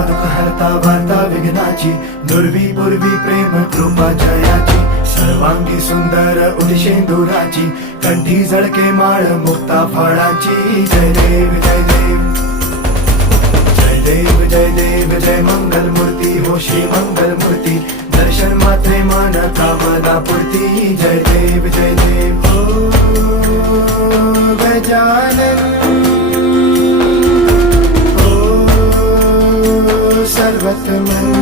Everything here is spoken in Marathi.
दुःख हरता वार्ता विघ्नाची, नुरवी पूर्वी प्रेम कृपा जयाची, सर्वांगी सुंदर उदिशेंदुराची, कंठी झळके माळ मुक्ता फळाची. जय देव जय देव जय देव जय देव जय मंगल मूर्ती हो श्री मंगल मूर्ती, दर्शन मात्रे मान कामना पूर्ती. जय देव जय देव हो गजानन हो सर्वतमन.